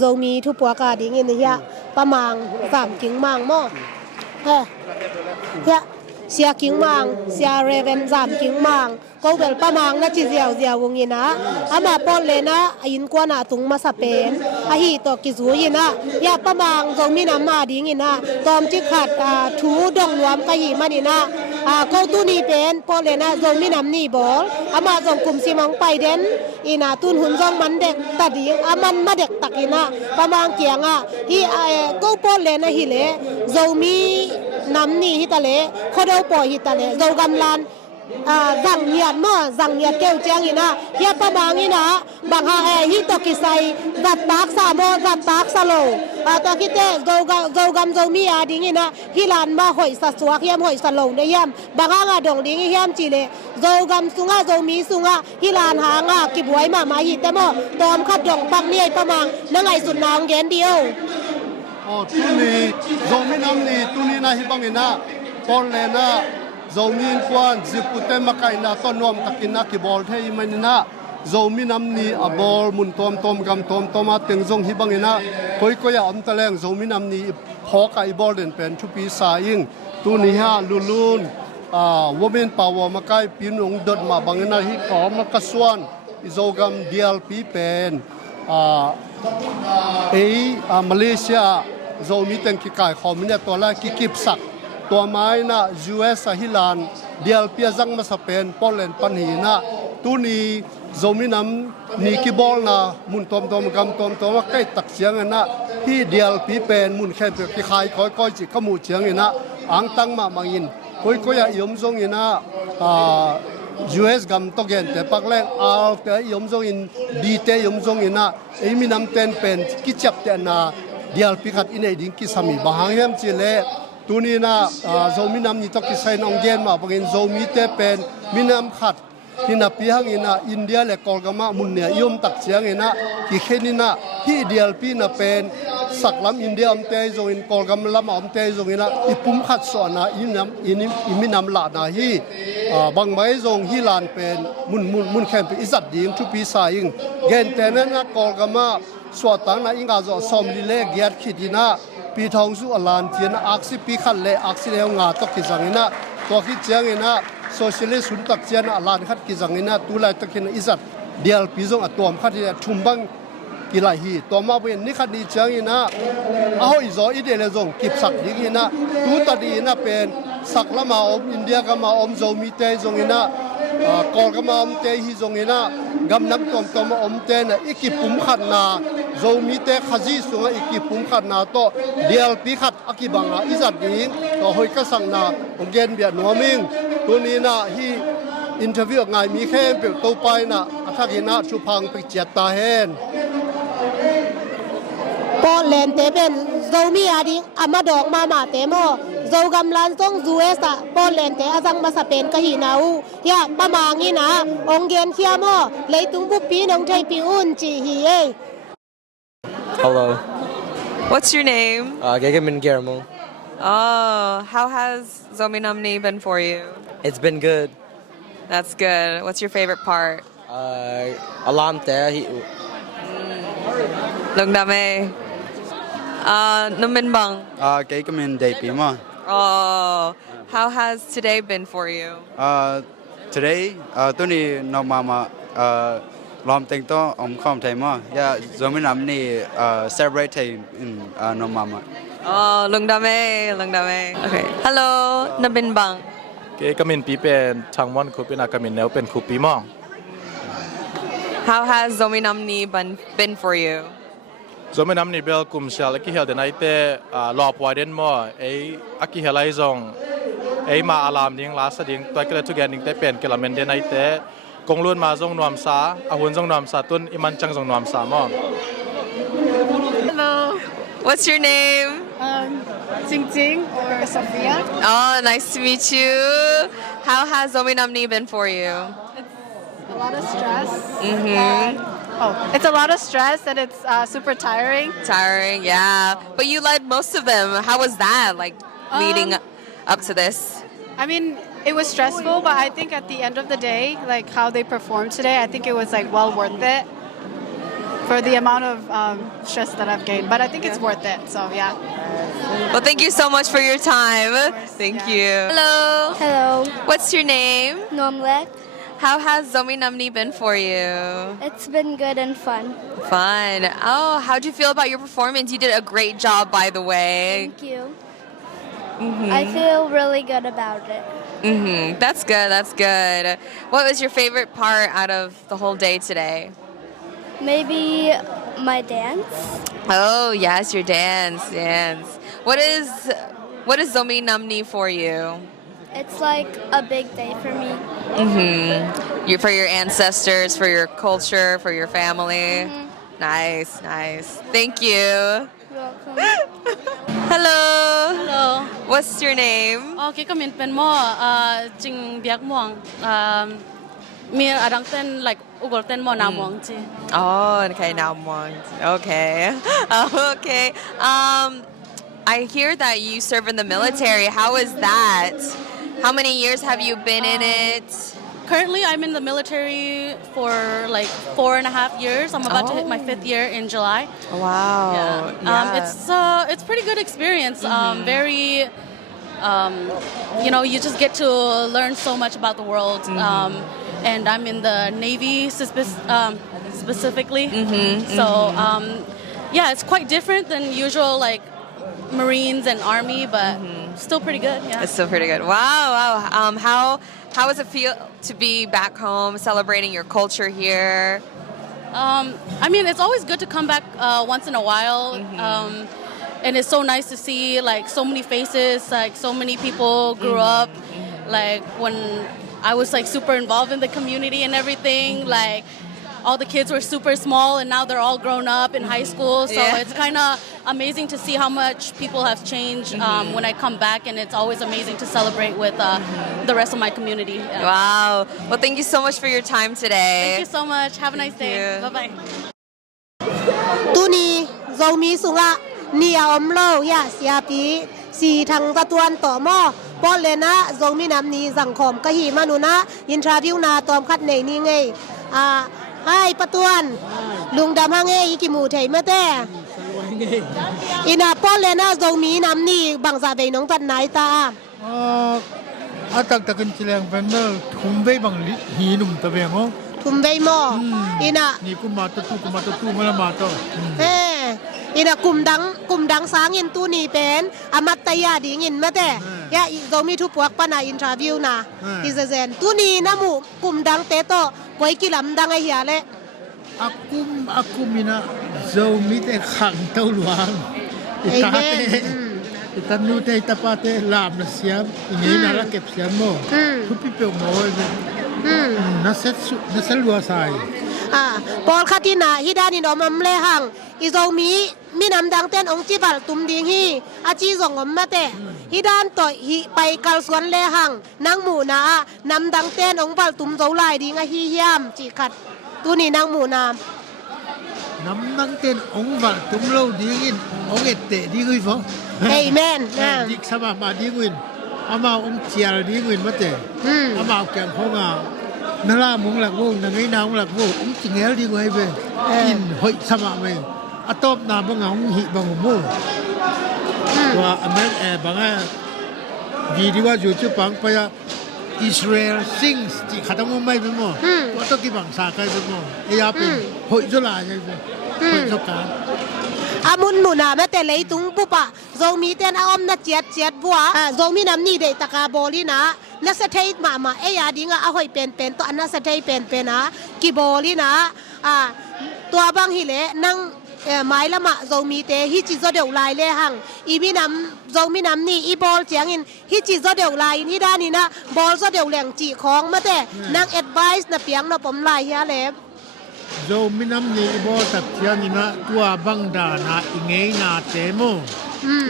Zomi thu pua ka ding in ya pamang sam king mang mo he ya sia king mang sia reven sam king mang ko bel pamang na chi ziaw ziaw wong ina ama pon le na in kwa na tung ma sa pen a hi to ki zu ina ya pamang Zomi Nam ma ding ina tom chi khat thu dong rwam ka hi manina ko tu ni pen pon le na Zomi Nam ni bol ama jong kum simong pai den ina tun hun jong man dek ta ding aman ma dek takina pamang kianga hi ko pon le na hi le Zomi Nam ni hi ta le khodo po hi ta le zo gam lan rằng nhiệt mà rằng nhiệt kêu trang ina hiệp pa bang ina bang ha hi to kisai dat tak sa mo dat tak sa lo to kite go gam Zomi a ding ina hilan ma hoi sa suak hiam hoi sa lo ne yam bang nga dong ding hiam chi le go gam sunga Zomi sunga hilan ha nga ki buai ma ma hi te mo tom khat dong pang ni ai pa mang na ngai sun nang gen dio tu ni Zomi Nam ni tu ni na hi bang ina pon le na Zomi kwan zipute makai na to nom takina ki bol thei manina Zomi Nam ni abol mun tom gam tom a teng jong hi bangina koi ya am taleng Zomi Nam ni phok ai bol den pen thu pi sa ing tu ni ha lulun women power makai pinung dot ma bangina hi ko makaswan izogam DLP pen Malaysia Zomi teng ki kai khomine to la ki kip sakตัวไม้นะ US ฮิลานเดียลเปียจังมาสเปนปอลแลนด์ปันหีนะตัวนี้Zomi Namนี่กีบอลนะมุนตอมกำตอมว่าใกล้ตักเสียงนะที่เดียลปีเป็นมุนแค่เปียกขายค่อยจิขมูเสียงนะอังตั้งมามังอินค่อยยมทรงนะ US กำตกเย็นแต่ปักแรงแต่ยมทรงอินดีแต่ยมทรงนะมีน้ำเต็นเป็นกิจับแต่นะเดียลปีขัดอินเอดิ้งกิสามีบางแห่งจิเลตัวนี้นะZomi Namนี่ต้องกิใส่น้องเกนมาบางทีZomiเตเป็นมีน้ำขัดที่นับปีหังอินะอินเดียและกอลกามามุนเนี่ยยมตักเสียงอินะที่เขนินะที่เดียลปีน่ะเป็นสักลำอินเดียอมเตยจงอินกอลกามาลำอมเตยจงอินะอีปุ่มขัดสอนนะอิมีน้ำหลานะฮีบางไม้จงฮีลานเป็นมุนแคมป์อิสัดดิ่งทุปีสายิงเกนแต่นั้นนะกอลกามาสวดตังนะอิงกาจอสอมลิเลกเกียรขิดินะปีทองสุอลานเทียนอักษิปีขัดเละอักษิเลวงาตกกิจังอินะตัวกิจังอินะโซเชียลิสุนตักเทียนอลานขัดกิจังอินะตุลายตะกินอิสัดเดียลปีจงอัตวมขัดเนี่ยชุมบังกิไลฮีตัวมาเวนนี่ขัดนี้จังอินะเอาอิจออิเดเลจงกิบสักดิ่งอินะตูตัดอินะเป็นสักละมาอมอินเดียก็มาอมZomiเตจงอินะกอลก็มาอมเตฮีจงอินะกำนักตัวมาอมเตนะอีกิปุ่มขัดนาZomiเตขจีสุงอีกิปุ่มขัดนาโตเดียลปีขัดอากิบังอิจัดดิ่งต่อหอยกษังนาองเกนเบียดนัวมิงตัวนี้นะฮีอินเทอร์วิวไงมีแค่เปลี่ยนตัวไปนะทักยินะชุพังไปเจียตาเฮนปอเลนเตเป็นZomi a ding ama dok ma te mo zo gam lan song US a pon len te azang ma sa pen ka hi nau ya pa mangi na ong gen khia mo leitung bu pi nong thai pi un chi hi e Hello. What's your name? Gagamin Guillermo. Oh, how has Zomi Nam Ni been for you? It's been good. That's good. What's your favorite part? Alam there. Lungdame. Numin bang. Gagamin day pima. Oh, how has today been for you? Today, tuni no mama lam ting to khom thai ma. Yeah, Zomi Nam Ni celebrate in no mama. Oh, lungdame. Okay. Hello, Numin bang. เกก็มินปีเป็นทางม่อนคูเป็นอากามินแนวเป็นคูปีมอง How has Zomi Nam Ni been for you? โซมิน้ำนี่เบลกลุ่มเชลกิเฮลเดนไอเตรอบวายเดนมอไออากิเฮลไอซงไอมาอารามดิ้งลาสดิ้งตัวก็เลยทุกอย่างดิ้งเตเป็นกลาเมนเดนไอเตกงล้วนมาซงนวมซาอาหุนซงนวมซาตุนอิมันจังซงนวมซามอง Hello. What's your name? Jing Jing or Sophia. Oh, nice to meet you. How has Zomi Nam Ni been for you? A lot of stress. Mm-hmm. It's a lot of stress and it's super tiring. Tiring, yeah. But you led most of them. How was that, like, leading up to this? I mean, it was stressful, but I think at the end of the day, like how they performed today, I think it was like well worth it for the amount of stress that I've gained. But I think it's worth it. So yeah. Well, thank you so much for your time. Thank you. Hello. Hello, What's your name? Nomlek. How has Zomi Nam Ni been for you? It's been good and fun. Fun. Oh, how'd you feel about your performance? You did a great job, by the way. Thank you. I feel really good about it. That's good. That's good. What was your favorite part out of the whole day today? Maybe my dance. Oh, yes, your dance. What is Zomi Nam Ni for you? It's like a big day for me. You for your ancestors, for your culture, for your family. Nice. Thank you. You're welcome. Hello. Hello. What's your name? Okay, kami pen mo jing biak muang. Mi adang ten like ugol ten mo na muang ji. Oh, okay, now one. Okay. Okay. I hear that you serve in the military. How is that? How many years have you been in it? Currently, I'm in the military for like 4.5 years. I'm about to hit my 5th year in July. Wow. It's pretty good experience. Very, you just get to learn so much about the world. And I'm in the Navy specifically. It's quite different than usual like Marines and Army, but still pretty good. Yeah. It's still pretty good. Wow. How does it feel to be back home, celebrating your culture here? It's always good to come back once in a while. And it's so nice to see like so many faces, like so many people grew up. Like when I was like super involved in the community and everything, like all the kids were super small and now they're all grown up in high school. So it's kind of amazing to see how much people have changed when I come back, and it's always amazing to celebrate with the rest of my community. Yeah. Wow. Well, thank you so much for your time today. Thank you so much. Have a nice day. you. Bye-bye. Tuni Zomi Sunga Nia Omlo ya sia pi si thang ta tuan to mo pol le na Zomi Nam Ni sang khom ka hi manu na interview na tom khat nei ni ngai hai patuan lung dam hang e ki mu thei ma te ina pol le na Zomi Nam Ni bang za bei nong tan nai ta atak takin chilang vendor thumbe bang hi num ta be ngo thum bei mo ina ni kumata tu mala mato ina kum dang sang in tu ni pen amat taya ding in ma te ya Zomi thu puak pa na interview na izazen tu ni na mu kum dang te to koi ki lam dang ai ya le akum mina Zomi te khang tau luang itanu te tapate lam na siam ini na la kep siam mo thu pi pe mo na set lua sai pol khatina hidani no mam le hang i Zomi mi nam dang ten ong chi bal tum ding hi a chi zong om ma te hidan to hi pai kal swan le hang nang mu na nam dang ten ong bal tum zo lai ding a hi hiam chi khat tu ni nang mu na nam nang ten ong bal tum lo ding in ong ette di gui fo amen dik sama ma di guin ama ong chial di guin ma te ama kyang khonga nala mong lak mo na ngai na ong lak mo ong chingel di gui be in hoi sama me atop na bang ong hi bang mo wa amen banga video YouTube pang pa ya Israel sings ti khatang mo mai be mo wa to ki bang sa kai be mo e ya pe hoi zo la ya be hoi zo ka amun mu na ma te lei tung pu pa Zomi ten a om na chiat bua Zomi Nam Ni de taka boli na sa thei ma e ya dinga a hoi pen to an na sa thei pen na ki boli na tua bang hi le nang mai lama Zomi te hi chi zo deu lai le hang i mi nam Zomi Nam Ni i bol chiang in hi chi zo deu lai ni da ni na bol zo deu leng chi khong ma te nang advice na piang no pom lai ya le Zomi Nam Ni bo tak chian ni na tua bang da na ingei na te mo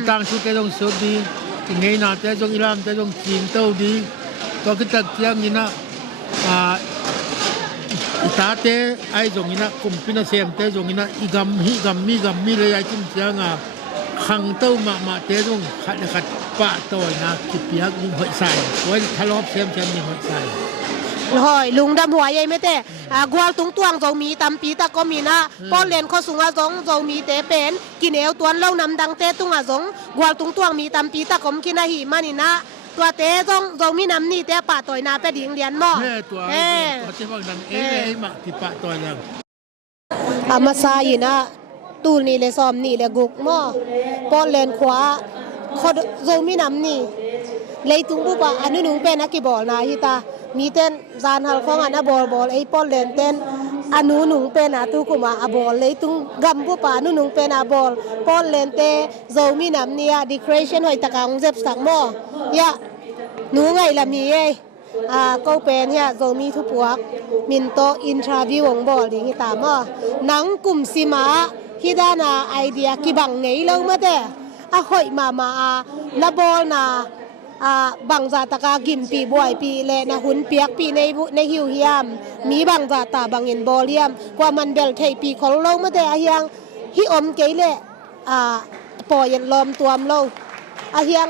tang su te dong so di ingei na te dong ilam te dong chin to di to ki tak chiang ni na ta te ai dong ni na kum pina sem te dong ni na igam mi le ai chin chiang khang to ma te dong khat pa to na ki piak ni hoi sai koi thalop sem ni hoi sai หอยลุงดำหัวใหญ่ไม่แต่กวาลตุงตวงโจมีตำปีตะก็มีนะป้อนเลนข้อสูงอาสงโจมีเตเป็นกินเอวตัวนเล่านำดังเตตุงอาสงกวาลตุงตวงมีตำปีตะก็มกินอาหีมานี่นะตัวเตโจมีน้ำนี่เตป่าต่อยนาไปดิ่งเรียนหม้อตัวเจ้าบังดังมาที่ปะตัวยังอามาซาอีนะตูนี่เลยซ้อมนี่เลยกุกหม้อป้อนเลนขวาโจมีน้ำนี่เลยตุงบุปะอันนู้นเป็นนักกีบอลนะฮิตามีเต้นจานฮัลของอันนั้นบอลไอ้ป้อนเลนเต้นอันนู้นเป็นตุกุมาบอลเลยตุงกำบุปะอันนู้นเป็นบอลป้อนเลนเต้โจมีน้ำเนี่ยดีเครชั่นหอยตะกังเจ็บสักหม้อยะหนูไงละมีเอ้ก็เป็นเนี่ยโจมีทุกพวกมินโตอินทราวิวของบอลดิฮิตาหม้อหนังกลุ่มซีมาฮิดานาไอเดียกีบังไงเล่ามาเด้หอยมาละบอลนาบางจาตากากิมปีบวยปีเลนะหุ่นเปียกปีในหิวเฮียมมีบางจาตาบางเงินบอลเฮียมกว่ามันเบลเทปีของเราเมื่อแต่เฮียงฮิอมเกยเลปอยันลมตัวมเราเฮียง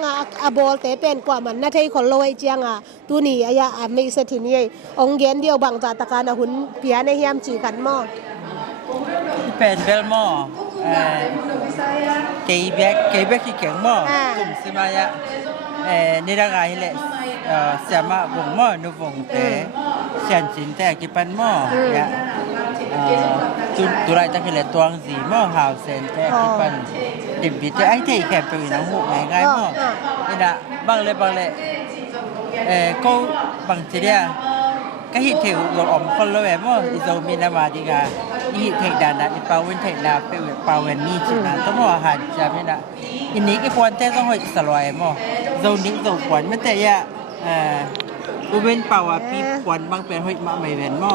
บอลเตเป็นกว่ามันนาเทของเราไอเจียงตัวนี้ไม่เสถียรนี่องเกนเดียวบางจาตากานะหุ่นเปียในเฮียมจีกันหม้อเป็นเบลหม้อเกย์แบกที่เก่งหม้อกลุ่มสมัยนี่ละไงแหละเสียมาวงหม้อนุวงแต่เสียนจินแต่กิปันหม้อเนี่ยจุดตัวไรตั้งแต่ละตัวสีหม้อหาวเซนแต่กิปันดิบบิดไอ้ที่แค่ไปน้ำหูง่ายหม้อนี่นะบางเลยก็บางทีเนี่ยก็หิเทวลงอมคนละแบบหม้ออิโซมีนามาดีกาหิเทดานะอิปาเวนเทนาเปปาเวนนี่จินะต้องว่าหันจะไม่ได้อินนี้ก็ควรแต่ต้องหอยสลอยหม้อโซนี้โซขวัญไม่แต่ยะอุเวนเป่าปีขวัญบางเป็นหอยมาไม่เวนหม้อ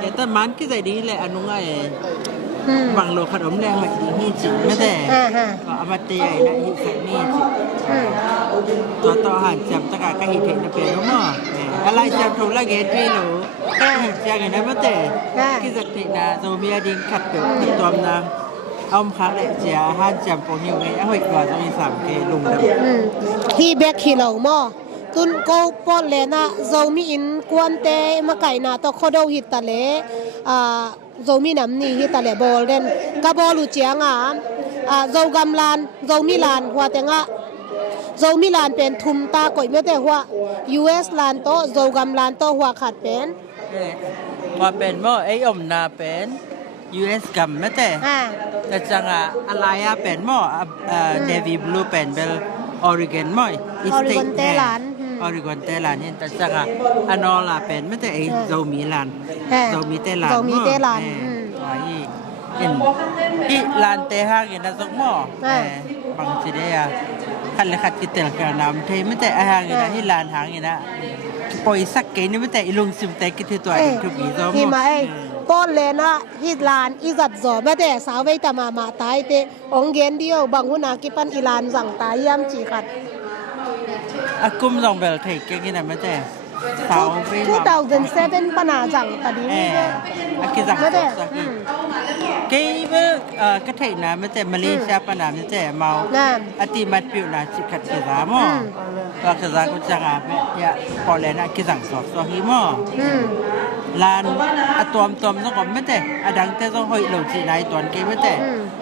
แต่ต้นมันก็ใจดีเลยอนุง่ายบางโลขนมแรงหอยนี่จิไม่แต่ก็อามาเตยนะหิสักนี่จิตัวต่อหันจำตะกาก็หิเทนะเป็นหม้ออะไรจำถูกละเกตพี่หนูจากอย่างนั้นไม่แต่กิจตินะโซมีอดิงขัดเกิดขัดตัวนะเอามาเลยเจ้าหันจำโปรหิวไงหอยกว่าต้องมี3K ลุงดำที่แบกขี้เหล่าหม้อตุนก็ปอนเลนะโจมีอินกวนเตมาไก่นาตอโคโดฮิตตะเลโจมีน้ำนี่ฮิตตะเลบอลเดนกะบอลูเจียงโจกำลานโจมีลานหัวเตงโจมีลานเป็นทุมตาก่อยเมื่อแต่หัว US ลานโตโจกำลานโตหัวขาดเป็นว่าเป็นหม้อไอ้อมนาเป็น US กำเมื่อแต่จังอะไรเป็นหม้อNavy Blue เป็นเบลออริกอนหม้อออริกอนเตลานออริกอนเตลานนี่แต่จังอันนอลาเป็นไม่แต่ไอ้โจมีลานโจมีเตลานอีลานเตฮากินนะสกหม้อบางทีได้คันละขัดกิเตลกันน้ำเทไม่แต่อาหารกินนะที่ลานหางกินนะปล่อยสักเกนี่ไม่แต่ลุงซิมแต่กิที่ตัวทุกปีซ้อมที่มาป้อนเลยนะที่ลานอีจัดจ่อไม่แต่สาวไว้ตามาตายเตองเกนเดียวบางหัวหน้ากิปันอีลานสั่งตายย่ำจีขัดกุมลองเบลเทกกินนะไม่แต่2007ปนาจังตาดีนี่กิจังไม่แต่เกย์เบก็เทนะไม่แต่มาเลเซียปนาไม่แต่เมาอติมัดปิวนะจิขัดกิจามอก็กิจากุจังเนี่ยพอแล้วนะกิจังสอบสอฮีมอลานตัวมต้องก็ไม่แต่ดังแต่ต้องหอยหลงจีนายตอนเกย์ไม่แต่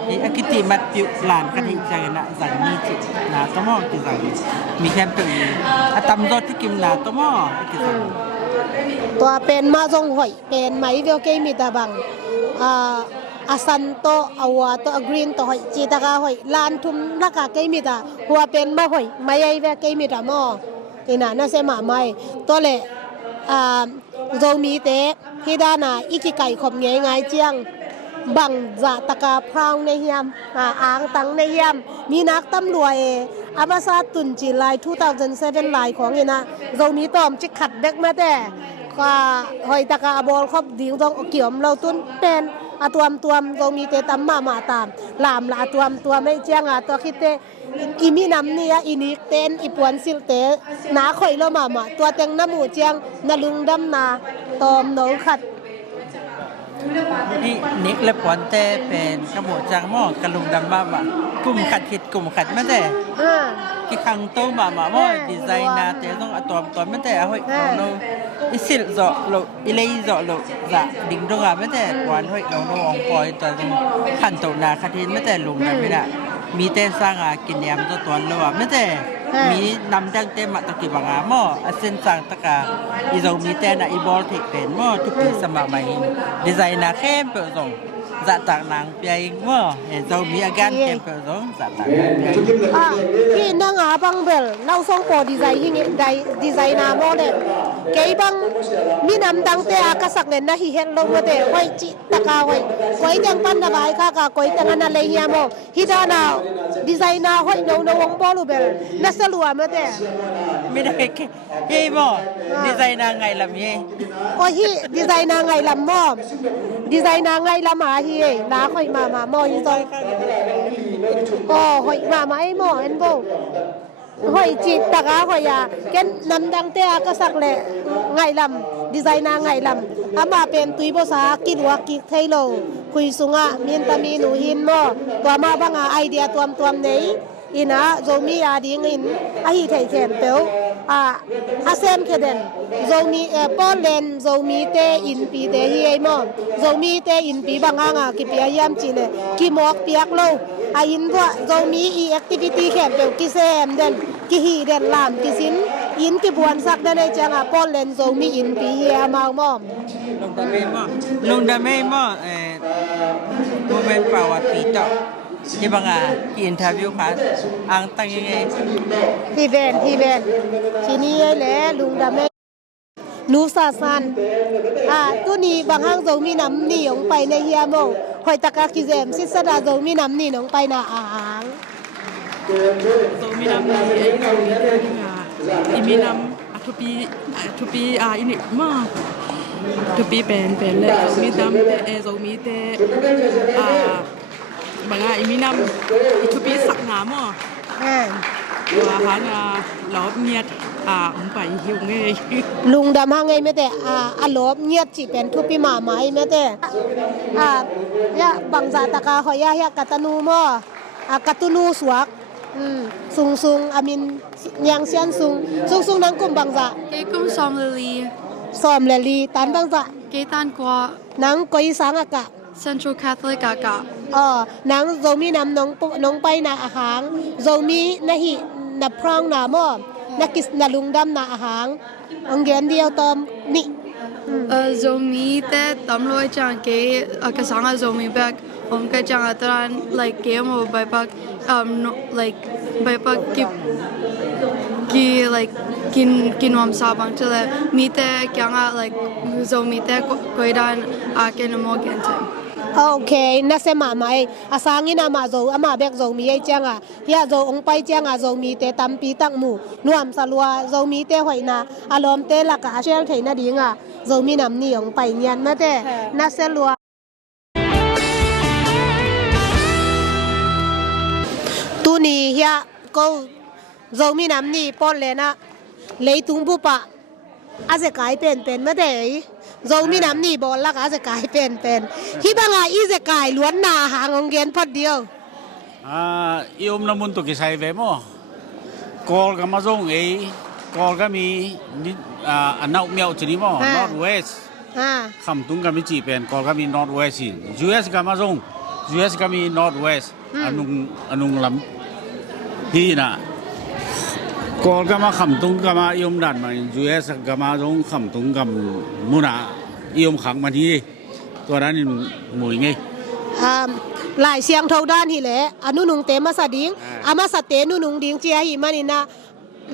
นี่กิติมัดปิวลานกันที่จังนะสันนี่จินะต้องมอกิจังมีแค่ปิวตำรวจที่กิมนะต้องมอตัวเป็นมาทรงหอยเป็นไหมเวลเกมีตาบังอาซันโตอาวาโตกรีนโตหอยจีตากาหอยลานทุมนักเกมีตาหัวเป็นมาหอยไม่ไอเวลเกมีตาหม้อที่น่ะน่าเสมาไม่ตัวเล่โจมีเตะที่ด้านอีกไก่ขบเงยง่ายเจียงบังจะตะกาพราวในเฮียมอ่างตังในเฮียมมีนักตำรวจอามาซาตุนจีไล2007ไลของนี่นะโจมีตอมจิขัดเด็กมาแต่ก็หอยตะกาบอลครบดิ้งต้องเกี่ยวเราตุนเป็นตัวโจมีเตตำมาตามลามละตัวไม่เจียงตัวคิดเตอีมีน้ำเนี่ยอีนิกเต้นอีปวนสิลเตนาข่อยละมาตัวเต็งน้ำหมูเจียงนาลุงดำนาตอมหนูขัด นี่นิกและปอนแต่เป็นกระโบจังหม้อกระลุงดำบ้ามากลุ่มขัดคิดกลุ่มขัดไม่แต่กี่ครั้งโตมาว่าดีไซน์นาแต่ต้องอะตัวไม่แต่เฮ้ยเราอิสิลเจาะเราอิเลยเจาะเราจะดิ่งตรงอ่ะไม่แต่ปอนเฮ้ยเราองปอยตัวขันโตนาคดีไม่แต่ลุงดำไม่ได้มีแต่สร้างกินยามตัวเราอ่ะไม่แต่มีนำจังเต็มตะกี้บางหม้อเส้นสังตะกาอีเรามีแต่อีบอลเทเป็นหม้อทุกปีสมัครใหม่ดีไซน์นาเข้มเปิดส่งจะต่างนางเปียหม้อเห็นเรามีอาการเข้มเปิดส่งจะต่างพี่นางอาบังเบลเราส่งโปรดีไซน์ที่ดีไซน์นาโมเดลเก๋บังมีนำดังแต่อากาศเล่นนะฮิเฮลลงมาเดไว้จิตะกาไว้ไว้จังปันระบายค่ะไว้จังอันอะไรเฮียโมฮิดานาดีไซน์นาไว้โนวงบอลูเบลนัสลัวมาเดไม่ได้เฮ้ยหม้อดีไซน์นาไงลำเย่โอ้ฮิดีไซน์นาไงลำมอดีไซน์นาไงลำมาฮีนาค่อยมาหม้อฮิโซโอ้ค่อยมาไอ้หม้อเอ็นโบค่อยจิตตะกาค่อยยาแกนำดังแต่อากาศเล่ไงลำดีไซน์นาไงลำอามาเป็นตุยภาษากินวักกิไทยโลคุยสุงะมีนตามีหนูหินหม้อตัวมาบังไอเดียตัวนี้อินะโจมีอาดิงินอาฮิไทยแคมเปลอาเซมเคเดนโจมีปอลเลนโจมีเตอินปีเตฮีไอมอโจมีเตอินปีบางอ่ะกิเปียยามจีเลกิมอกเปียกโลอาอินว่าโจมีอีแอคทิวิตี้แคมเปลกิเซมเดนกิฮีเดนลามกิสินอินกิบวนสักเดนในจังอ่ะปอลเลนโจมีอินปีเฮียมามอมลงดาเมมอโมเมนต์ประวัติต่อที่บางที่อินเทอร์วิวค่ะอ่างตั้งยังไงที่เบนที่นี่แหละลุงดาเมนูซาซันตัวนี้บางห้างโจมีน้ำนี่องไปในเฮียโมหอยตะกากิเซมซิสดาโจมีน้ำนี่น้องไปนาอ่างโจมีน้ำนี่ไอ้เรามีแต่ที่งาอีมีน้ำทุปีอินิมาทุปีเป็นเลยโจมีน้ำโจมีแต่บางอีมีน้ำทุปีสักน้ำอ่ะว่าหางหลอบเงียดไปหิวไงลุงดำห้างไงไม่แต่หลอบเงียดจีเป็นทุปีหมาไม้ไม่แต่ยะบางจาตะกาหอยยะกัตนูมั่วกัตนูสวกซุงอามินยังเซียนซุงนังกุมบางจาเกกุมซอมเลลีตันบางจาเกตันกว่านังกอยสังอากะCentral Catholic กะนางโจมีนำน้องไปนาอาหารโจมีนาหินาพรางนาหม้อนากิสนาลุงดำนาอาหารองเกนเดียวตอมนี่โจมีแต่ตำรวจจังเกกษังโจมีแบกผมก็จังอัตรา like เกมใบปักlike ใบปักlike กินวามซาบังเจเลยมีแต่ยังlike โจมีแต่กวยดานเกนโมเกนเทโอเคนักเสมาไหมอาสางินามาโจอามาเบกโจมีไอจังยาโจองไปจังโจมีเตตัมปีตักหมู่นวมสลัวโจมีเตหอยนาอารมณ์เตลักเชลไทยนาดิงโจมีนำนี่องไปเนียนมาเตนักเสลัวตูนี่เฮียก็โจมีนำนี่ปอนเลนะเลยตุงบุปะอาจจะกลายเป็นมาเตโจมีน้ำนี่บอลลักอาจจะกลายเป็นที่บางอีจะกลายล้วนนาหางองเกนพอดเดียวอีอมน้ำมันตุกิใส่เวมอกอลก็มาส่งกอลก็มีอันนั้นเมียวชนิดมั้ง North West คำตุงก็มีจีเป็นกอลก็มี North West US ก็มาส่ง US ก็มี North West อันนุ่งลำที่น่ะกอลก็มาคำตุงก็มาอีอมดันมา US ก็มาส่งคำตุงกับมุนาอีอมขังมาที่ตัวนั้นนี่หมวยไงหลายเสียงเท่าด้านที่แหละอนุนุงเตมาสดิงอามาสเตนุนุงดิงเจียหิมานี่นะ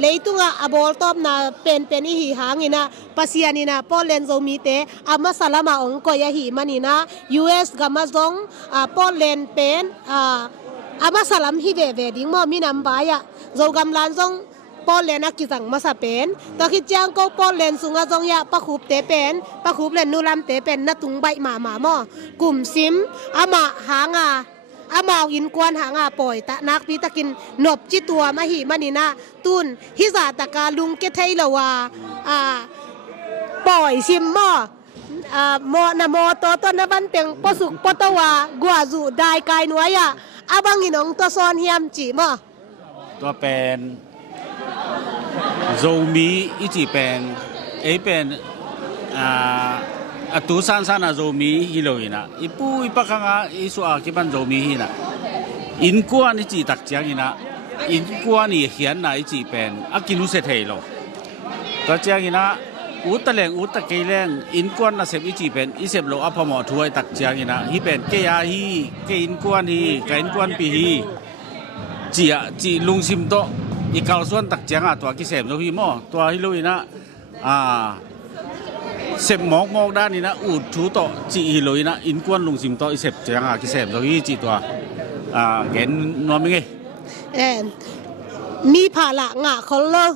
เลยตุงอบอลตอบนะเป็นอีหิหางนี่นะปัสยานี่นะปอลเลนโจมีเตอามาสลามาองก็ยาหิมานี่นะ US ก็มาส่งปอลเลนเป็นอามาสลามฮิเวดิงมอมีนำบายะโจกำลังส่งปอลเลนกิจังมาสเป็นตอคิดจังก็ปอลเลนสุงาจงยะปะคูบเตเป็นปะคูบเลนนูลำเตเป็นนาตุงใบหมามอกลุ่มซิมอามาหางอามาอินกวนหางปล่อยตะนักพิตะกินหนบจิตัวมาหิมานินะตุนฮิซาตะกาลุงเกเทยละวาปล่อยซิมมอ โมนะโมโตต้นนะบันเต็งปสุกปตวากัวจูได้กายหน่วยอ่ะอาบังอีน้องตัวซอนเฮียมจีมอตัวเป็นโซมีอีจีเป็นเป็นตูซันซันโซมีฮิโลอินะอีปูอีปะคังอีสัวกิบันโซมีฮินะอินกวนอีจีตักจังอินะอินกวนอีเขียนนะอีจีเป็นกินุเสเทโลตัวจังอินะอุตแรงอุตเกยแรงอินกวนนะเสพอีจีเป็นอีเสพโลอัพหมอถวยตักจังอินะฮีเป็นเกียฮีเกอินกวนฮีเกอินกวนปีฮีจีลุงซิมโตอีกาลส่วนตักจังตัวกิเสพโลฮีมอตัวฮิโลอินะเสพหมอกด้านนี้นะอูดทูโตจีฮิโลอินะอินกวนลุงซิมโตอีเสพจังกิเสพโลฮีจีตัวเห็นนอนไม่ไงมีผ่าละงะคนเลย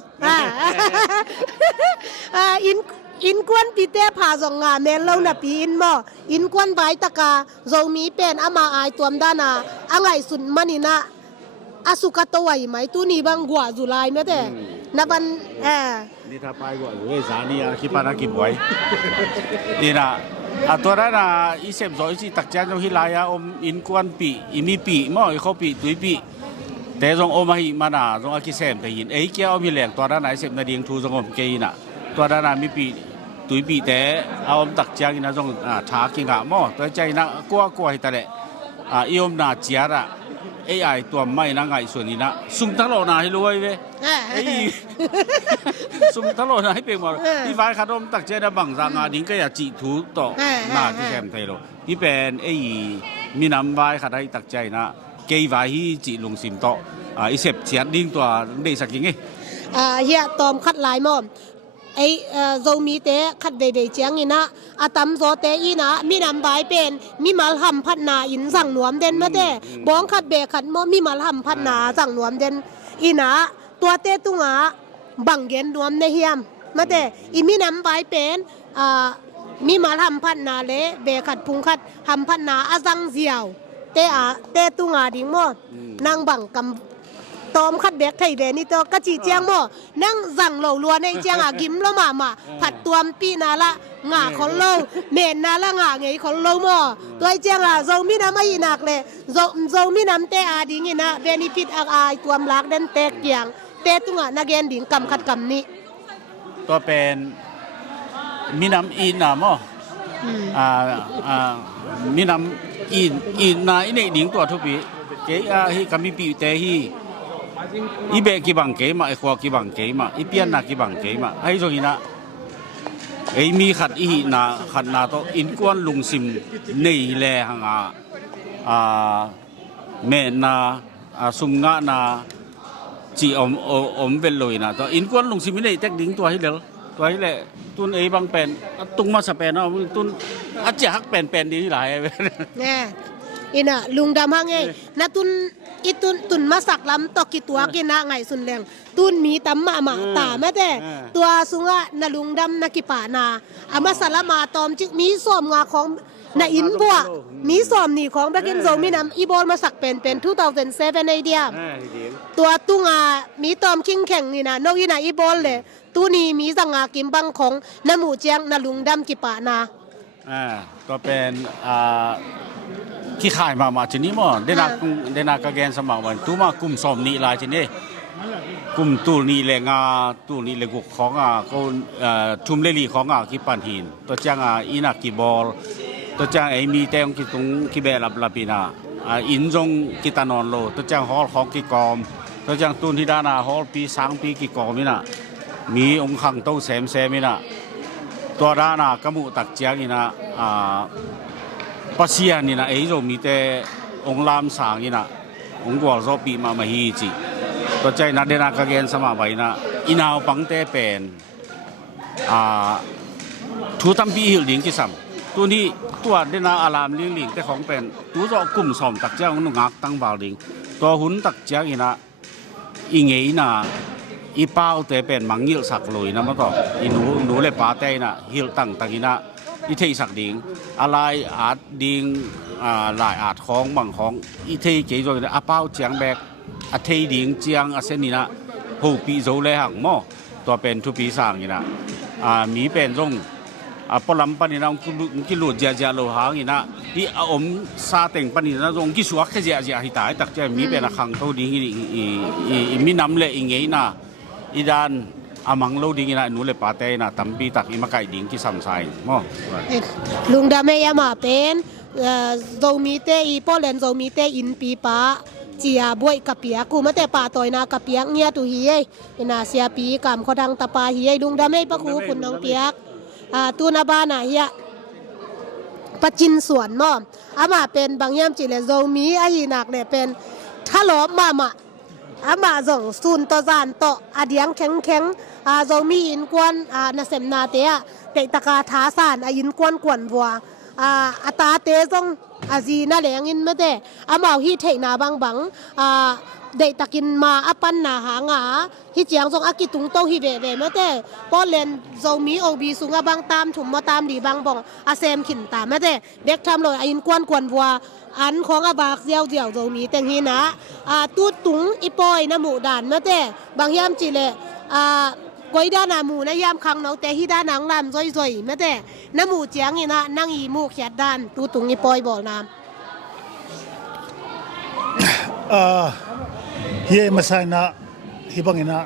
อินกวนปีเต้ผ่าสองงาเมลเราน่ะปีอินมออินกวนใบตะกาโจมีเป็นอามาอายตัวมด้านาอ่างไงสุดมันนี่นะอาสุกตัวไหวไหมตู้นี้บางกว่าจุลายไหมแต่นับวันนี่ถ้าไปกว่าอยู่สานี่คิดปานากิบไว้นี่นะตัวนั้นนะอีเสพโซอีสิตักแจ้งตรงที่ลายอมอินกวนปีอีมีปีมออีเขาปีตุยปีแต่ตรงโอมาหิมานาตรงอากิเสพแต่ยินเกี่ยวมีแหลงตัวนั้นไหนเสพนาเดียงทูตรงอมเกยน่ะตัวนั้นมีปีตุยปีแต่เอาอมตักแจ้งนะตรงท้ากิงะมอตัวใจนะกลัวให้แต่ละอีอมนาเจียระAI ตัวไม่นะไงส่วนนี้นะซุ่มทั้งโลนาให้รวยเว้ยซุ่มทั้งโลนาให้เป็นหมดที่ฝ่ายขาดมตักเจนะบังซางาดิ้งก็อยากจีทูต่อหน้าที่แคมไทยโลที่เป็นมีน้ำฝ่ายขาดให้ตักใจนะเกยฝ่ายที่จีลงซิมต่ออีเสพเสียดิ้งตัวได้สักยังไงเฮียตอมคัดหลายมอมโจมีเตะขัดเบเจียงอีนะอาตมโซเตอีนะมีนำใบเป็นมีมัลหัมพัดนาอินสั่งหนวมเด่นมาเตะบ้องขัดเบขัดมอมีมัลหัมพัดนาสั่งหนวมเด่นอีนะตัวเตตุงะบังเย็นหนวมในเฮียมมาเตะอีมีนำใบเป็นมีมัลหัมพัดนาเละเบขัดพุงขัดหัมพัดนาอาซังเสียวเตตุงะดิ่งมอนางบังกำตอมคัดเบกไทยเบนี่ตัวกะจีเจียงโมนั่งสั่งเหล่าลัวในเจียงกิมแล้วมาผัดตัวปีนาละงาคนเล่าเมนนาละงาไงคนเล่าโมตัวเจียงโจมีน้ำไม่หนักเลยโจมีน้ำเตอาดิ่งนะเบนิฟิตตัวมลักเด่นเตกเกียงเตตุงะนักเรียนดิ่งกำคัดกำนี้ตัวเป็นมีน้ำอินนะโมมีน้ำอินนะอินในดิ่งตัวทุกปีเกยฮีกามีปีเตฮีอีเบกิบังเกมาไอควากิบังเกมาอีเปียนนากิบังเกมาไอโจกินะมีขัดอีนาขัดนาโตอินกวนลุงซิมในแลหังเมนาสุงงานาจีอมเวลเลยนะตัวอินกวนลุงซิมในแตกดิ้งตัวให้เร็วตัวให้แหละตุนบางเป็นตุงมาสเปนเอาตุนอาจจะฮักเป็นดีหลายเนี่ยอินะลุงดำฮังไงนะตุนอีตุนมาสักลำตอกิตัวกินนะไงสุนแรงตุนมีตำมาตาแม่แต่ตัวสุงะนะลุงดำนะกิปานาอามาสารมาตอมจึกมีส้มงาของนะอินบัวมีส้มนี่ของแบกินโซมีน้ำอีบอลมาสักเป็น2007ไอเดียตัวตุงามีตอมคิงแข่งนี่นะนกอีนะอีบอลเลยตูนี้มีสังอากิมบังของนะหมูเจียงนะลุงดำกิปานาก็เป็นที่ขายมาชนิดมั้งเดนากระแกนสมัครวันตัวมากลุ่มสมนีลายชนิดกลุ่มตูนีแรงตูนีแรงกุกของเขาทุ่มเลี่ของกีปันหินตัวจ้างอินักกีบอลตัวจ้างมีแต่งกีตุงกีเบลับปีนาอินจงกีตานอนโลตัวจ้างฮอลของกีกอมตัวจ้างตูนที่ด้านฮอลปี3 ปีกีกอมนี่นะมีองค์ขังโตแซมนี่นะตัวด้านกมุตักเจียงนี่นะปัสยานี่นะโจมีแต่องลามสางนี่นะองกวาลโซปีมาฮีจีตัวใจนัดเดนากระเกนสมาไว้นะอินาวปังเตเป็นทูตัมปีหิลลิงกิสัมตัวนี้ตัวเดนาอารามลิงแต่ของเป็นตัวจะกลุ่มสอมตักเจ้านุ่งงักตั้งบาลิงตัวหุ่นตักเจ้านี่นะอิงเอนะอีเป้าแต่เป็นมังยิลสักลอยนะมาต่ออีหนูเลยปาเต้นะหิลตั้งตักินะอีเทสักดิ่งอะไรอาจดิ่งหลายอาจของบางของอีเทเกี่ยวกับอาเป้าเจียงแบกอาเทดิ่งเจียงอาเซนี่นะผู้ปีโจเลยหังหม้อตัวเป็นทุปีสร้างนี่นะมีเป็นตรง ปลำปนินะองกิลุเจียโลหางอีนะที่อมซาเต็งปนินะองกิสวกแค่เจียหิตายตักจะมีเป็นขังเท่าดีมีน้ำเละอีเงี้ยนะอีดานอามังโลดีนะนูเลปาเตนะตั้มปีตักอีมาไก่ดิ้งกิสัมไซมั้งลุงดาเมยมาเป็นโซมีเตอีโปเลนโซมีเตอินปีปาเจียบวยกับเปียกูมาแต่ป่าต่อยนากับเปียกเงียตุฮีเอนาเสียปีกามเขาดังตะปาฮีลุงดาเมยปะคูคุณน้องเปียกตูนาบานาเฮียปะจินสวนม่อมอามาเป็นบางยามจิเลโซมีอาฮีนักเนี่ยเป็นทะลอมาอามาส่งซุนตอซานโตอาเดียงแข็งโซมีอินกวนนาเซมนาเตะเตตะกาทาสานอินกวนกวนวัวอาตาเตซงอาจีน่าแหลงอินมาเตะอามาฮีเทนาบังเด็กตะกินมาอปันนาหางาฮิเจียงทรงอากิตุงโตฮิเบเบมาเต้ป้อนเลนโซมีโอบีสุงอาบังตามถุมมาตามดีบังบองอาเซมขินตามมาเต้เด็กทำเลยอินกวนกวนวัวอันของอาบากเจียวโซมีแต่งฮีนะตูตุงอีปอยน้ำหมูด่านมาเต้บางยามจีเลก้อยด้านหมูนะยามคังเนาแต่ฮิด้านหนังลำซอยมาเต้น้ำหมูเจียงนี่นะนั่งอีมูเขียดด้านตูตุงอีปอยบอกน้ำเฮียมาใส่นะที่บังอินะ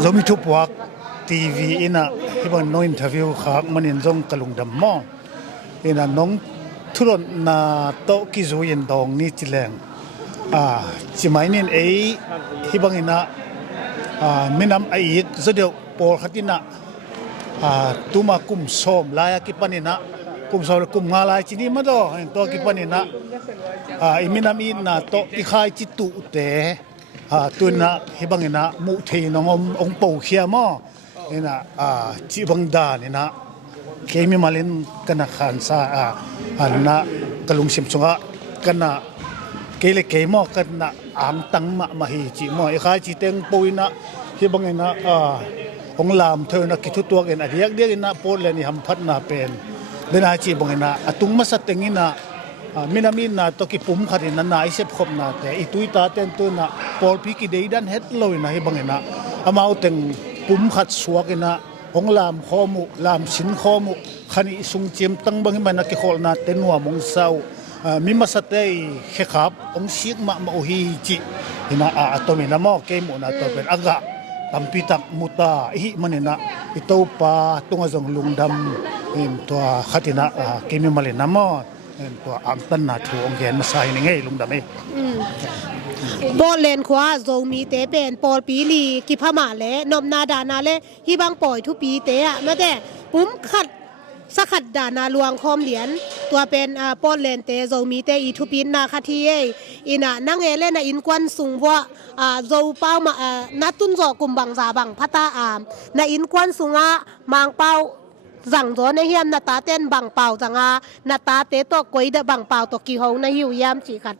เรามีทุกวักทีวีอินะที่บังน้องอินเทอร์วิวข้างมันอินจงกลุงดำมออินะน้องทุรนนาโตกิจูยินดองนี่จิเลงจิไม่นินที่บังอินะไม่นำไอ้ยิดจะเดียวปอลขัดอินะตุมากุมส้มลายกิปันินะกุมส้มกุมงาลายจีนี่มาดอตัวกิปันินะอิมินามีนาโตอีขายจิตุเตตุนะฮิบังนะมุเทนองปูเขียมอนี่นะจิบังดานี่นะเคมีมาเล่นกันนะขันซานะกลุงสิมสงะกันนะเกลเกมอกันนะอามตังมาฮีจิมออีขายจิเต็งปุยนะฮิบังนะองลามเธอนะคิดตัวกันเรียกนะโพลเลยนี่ทำพัดนาเป็นเดินอาจีบังนะตุงมาสเต็งนะมินามินนาตกิปุ่มขัดนันนาไอเซฟขบนาแต่อีตุยตาเต็นตัวนะปอลพิกิเดดันเฮ็ดลอยนะให้บังเงินะอามาเอาแต่งปุ่มขัดสวกนะองลามข้อมุลามสินข้อมุขันอิสุงเจียมตั้งบังให้มันนักขอลนาเต็นหัวมงเศร้ามิมาสเตย์เขขับองชิกมาโอฮีจินะตัวมินามอเกมุนะตัวเป็นอากาตัมปิตักมุตาอิมันนะอิตัวปาตุงจงลุงดำตัวขัดนะเกมิมาเลนามอตัวอังตันนาถูองเกนมาใส่ในไงลุงดำเองบอลเลนขวาโซมีเตเป็นปอลปีลีกิพมาเลนมนาดานาเลฮิบังปล่อยทุปีเตะมาแต่ปุ้มขัดสักขัดดานาลวงคอมเหรียญตัวเป็นปอลเลนเตโซมีเตอีทุปีนาคาทีอินะนั่งเอเลนะอินควันสุงว่าโซเป้ามานัดตุนโซกุมบังซาบังพัตตานะอินควันสุงะมังเป้าrằng gió này hiểm là tá tên bằng bào rằng là tá tế to quấy đã bằng bào to kỳ hậu này hiểu yam chỉ cần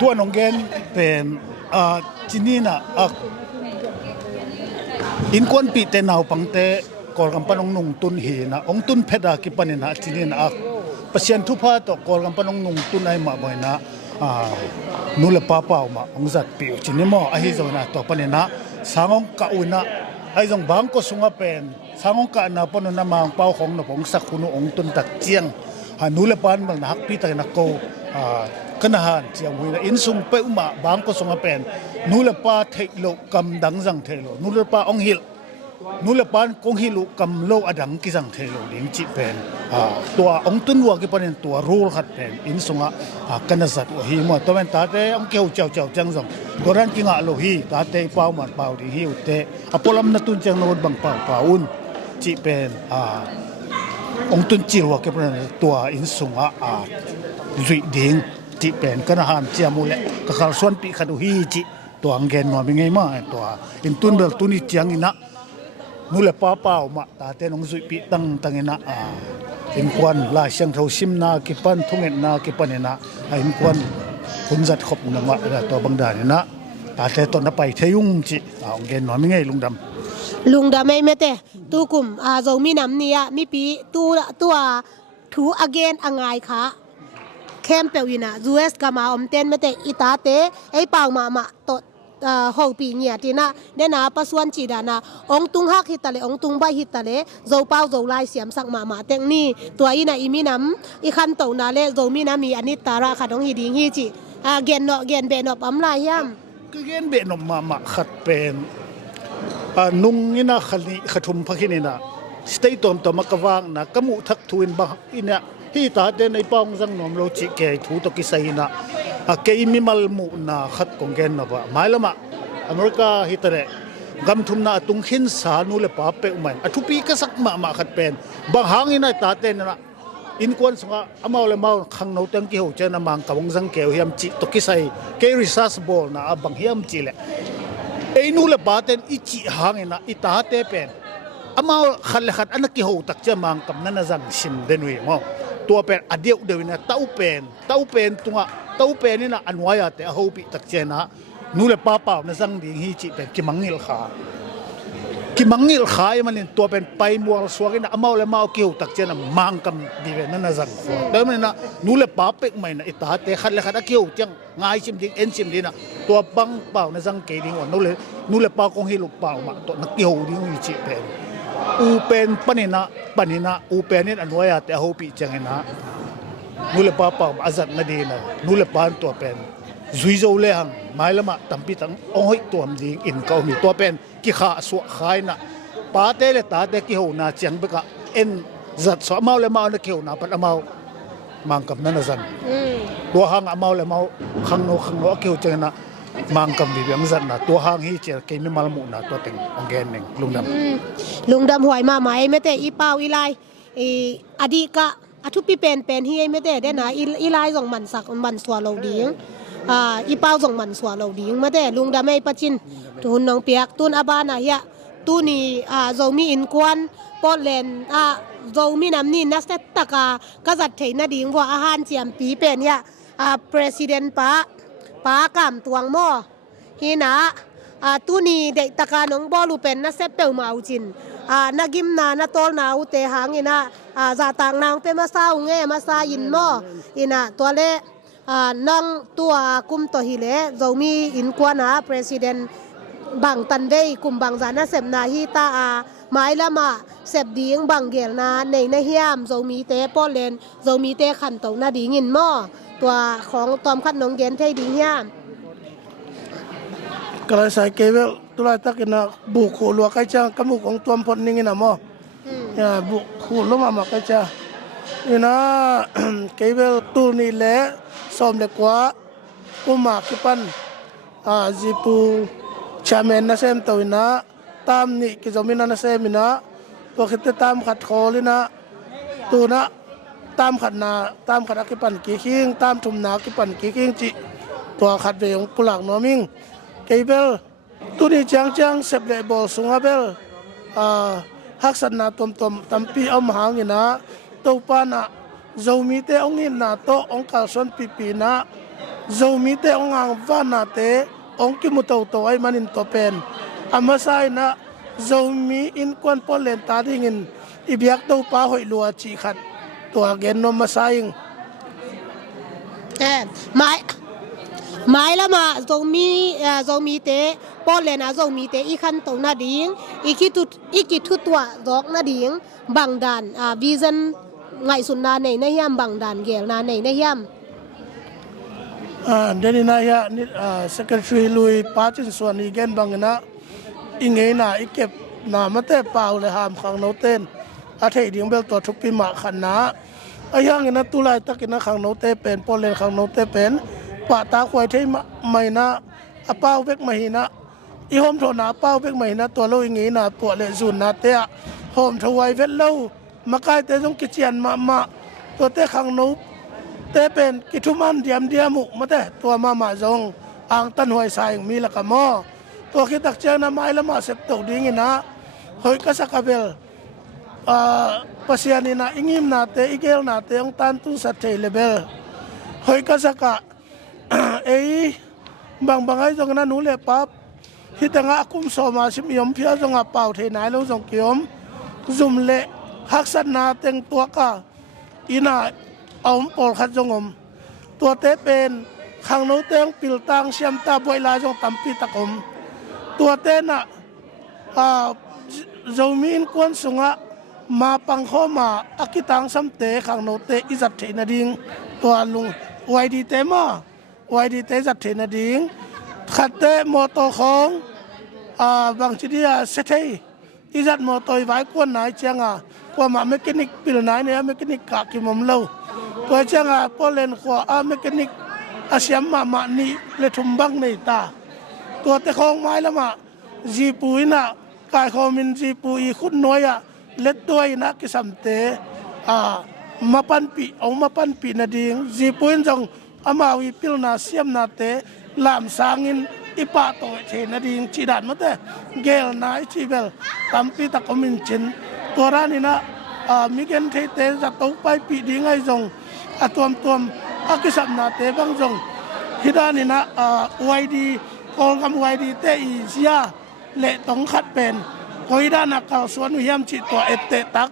ตัวน้องเกนเป็นที่นี่นะอินควนปีเตนาวปังเตกอลกัมปนงนุงตุนหีนะองตุนเพดากิปันนะที่นี่นะเปอร์เซ็นต์ทุพาตกอลกัมปนงนุงตุนไอมาบ่อยนะนู่นละป้าเปล่ามาองจัดปิวที่นี่มั่วไอ้เจ้านะตัวปันนะสางองกะอุนะไอ้จงบางก็สุงเป็นสางองกะนะปนนะมาเป้าของนะของสักคุณองตุนตักเจียงนู่นละปานมันนักปีตะนักโกกันหันเจียงหุยนะอินซุงเปอุมาบางก็สุงเป็นนู่นละป้าเทโลกำดังจังเทโลนู่นละป้าองหิลนู่นละปานกงหิลุกำโลอดังกิจังเทโลเลี้ยงจิเป็นตัวองตุนวัวกิปันตัวรูลขัดเป็นอินซุงกันสัตว์ฮีมัวตัวเป็นตาเตองเกี่ยวเจ้าจังจังตัวนั้นกิงโลฮีตาเตเป้ามันเป้าดีฮิวเตอพอลำนัตุนจังโนดบังเป้าอุนจิเป็นองตุนจิวัวกิปันตัวอินซุงจุดดิ่งจิเป็นกันหันเจียมูเล่ก็ขาส่วนปีขัดฮีจิตัวอังเกนมาเป็นไงมาตัวอินตุนเบลตุนิจังอินะนู่นแหละป้าเป้ามาตาเต้นองสุยปีตั้งอินะอินควันลายเชียงเท้าซิมนากิปันทุ่งเอ็นนากิปันอินะอินควันคุณจัดขบนังวะตัวบังดานี่นะตาเต้ต้นนับไปเทยุงจิองเกนมาเป็นไงลุงดำไม่เตะตู้กลุ่มโซมีน้ำนี่มีปีตัวถูอเกนอ่างไงคะเข้มเปลวินะ US ก็มาอมเต้นไม่เตะอีตาเตะไอเป่ามาต ho pi nya tina de na pasuan chi da na ong tung hak hitale ong tung bai hitale zo pau zo lai siam sak ma teng ni tua ina imi nam I khan to na le zo mi na mi anit tara khadong hi ding hi chi gen no gen be no pam lai yam cái gen be no ma khat pen nung ina khali khathum phakhinina stay tom makawang na kamu thak thuin ba ina hi ta de nei pong jang nom lo chi ke thu to ki sai na ke mi mal mu na khat kong gen na ba mailama america hi tare gam thum na tung khin sa nu le pa pe umai athu pi ka sak ma khat pen bang hang ina ta te na in kwan songa amaw le maw khang no tang ki ho chen na mang kawang jang ke hiam chi to ki sai ke research bol na bang hiam chi le ei nu le pa ten I chi hang ina I ta te pen amaw khal le khat anaki ho tak cha mang kam na jang sim den wi mo tua pen adiu de na tau pen tunga tau pen ni na anwaya te ho pi tak che na nu le pa na jang ding hi chi pen ki mangil kha manin tua pen pai mual suagin amaw le mau ki ho tak che na mang kam di ve na jang da men na nu le pa pek mai na ita te khat le khat ki ho chang ngai sim ding en sim dina tua bang pau na jang ke ding on nu le pa kong hi lu pau ma to na ki ho ding hi chi pen u pen panina u penin anwaya te ho pi changena nule pa azat na dina nule pan to pen zuizo le hang mailama tampi tang oi tom ding in ka mi to pen ki kha su khaina pa te le ta te ki ho na chang beka en zat so mau le mau na ki ho na pat amau mang kam na zan to hang amau le mau khang no ki ho changena mang kam bi biang zat na to hang hi che ke mi mal mu na to teng ong gen ning lungdam huai ma mai me te I pau I lai adi ka athu pi pen hi me te de na I lai jong man sak man swa lo ding I pau jong man swa lo ding me te lungdam ei pachin tun nong piak tun abana ya tu ni zomi in kwan Poland zomi nam ni na set taka ka zat thei na ding wa ahan chiam pi pen ya president pa kam tuang mo hi na tu ni de taka nong bolu pen na sep pe ma uchin nagim na tol na u te hangina za tang nang pe ma sa nge ma sa in mo ina tole nang tua kum to hi le zomi in kwana president bang tan vei kum bang jana sep na hi ta mai lama sep ding bang gel na nei na hiam zomi te Poland zomi te khan to na ding in moตัวของตอมคัดนงเกนเทดีเฮียม ก็เลยใส่เกเวลตุลาตักนะบุกหัวไก่จ้ากัมุของตัวพอนิ่งนะมั้งบุกหัวล้มมาไก่จ้านี่นะเกเวลตูนี่แหละสมเด็กว่ากุมาคิปันจีปูชาเมนนะเซมตัวนะตามนี่กิจมินานะเซมินะตัวคิดตามขัดคอเลยนะตัวนะตามขัดนาตามขัดคิปันกี่ขิงตามทุมนาคิปันกี่ขิงจิตัวขัดเบียงปุหลักนอมิงเกเบลตัวนี้จังเสพเลบอลสุงเบลฮักษณะตมตัมปีเอามาหางนะตัวปานะเรามีแต่องค์นาโตองค์กาสนปีนะเรามีแต่องค์อ่างวานาเตองค์กิมุตโตไอมันอินตัวเป็นอามาไซนะเรามีอินควันพอเลนตาดิ่งินอีเบียกตัวป้าหอยลัวจีขัดตัวเกนนมาไซงไม้ละมาโซมีเตป้อนเลยนะโซมีเตอีขันตรงนาดิ่งอีกิทุตัวดอกนาดิ่งบางด่านวิซันไงสุนนาในนะยามบางด่านเกลนาในนะยามเดนินายะนี่secretary ลุยป้าจินส่วนอีเกนบางนะอีเงยนะอีเก็บนามาเตะเปล่าเลยหามขังโนเต้นอาเทดิ่งเบลตัวทุกปีมาขันนะไอ้ยังนะตุลายตะกินนะขังโนเต้เป็นป้อนเลนขังโนเต้เป็นปะตาควายที่ไม่นะเป้าเวกไม่นะอีโฮมโทนาเป้าเวกไม่นะตัวเราอย่างงี้นะปวดเลยสุนนะเตะโฮมทวายเวทเล่ามาใกล้เตะต้องกิจเจียนมาตัวเตะขังนุบเตะเป็นกิทุมันเดียมุมาเตะตัวมาจงอ่างตันหวยสายมีละกะมอตัวคิดตักเจ้านะไม้ละมาเสพตกดิ้งนะเฮ้ยก็สักเบลภาษานี่นะอิงิมนาเตะอีเกลนาเตะองตันตุสัตเทเลเบลเฮ้ยก็สักเอ้บางไอ้ตรงนั้นหนูเล็บปั๊บที่แต่งอาคุมสมาชิมยมเพียตรงอาเป่าเทนายแล้วตรงเกี่ยมซุ่มเละฮักษณะเต็งตัวก็อีน่าเอาปอลขัดจงอมตัวเตเป็น ขังโนเตียงปิลตังเชียมตาบวยลาจงตัมปีตะกมตัวเต้นอ่ะเรามีนกวนสุงะมาปังข้อมาอากิตังสัมเตขังโนเตอิจัดเทนดิงตัวลุงไวดีเตมาไวดีเตจัดเทนดิงขัดเตมอโตของบางทีเดียเซเทอิจัดมอโตไว้กวนไหนเจียงอ่ะกว่ามาเมคานิกปิลไหนเนี่ยเมคานิกกะกิมมเลวตัวเจียงอ่ะพอเล่นขวาเมคานิกอาเซียมมานี่เลทุมบังในตาตัวเตของไม้ละมาจีปุยน่ะกายของมินจีปุยคุณน้อยอ่ะเล็ดตัวนักกิสัมเตมาปันปีเอามาปันปีนาดิงจีปุยจงอามาวิปิลนาเสียมนาเตลามสางินอิปะโตเชนาดิงจีดันมาเตเกลนาอิจิเบลตัมปีตะกมินจินตัวร้านี่นะมิเกนเทเตจะตกไปปีดิงไอจงตัวอากิสัมนาเตบังจงฮิดานี่นะไวดีกองกำไวดีเตอีเซียเละต้องขัดเป็นโอยด้านนักข่าวสวนวิยามจิตตัวเอเตตัก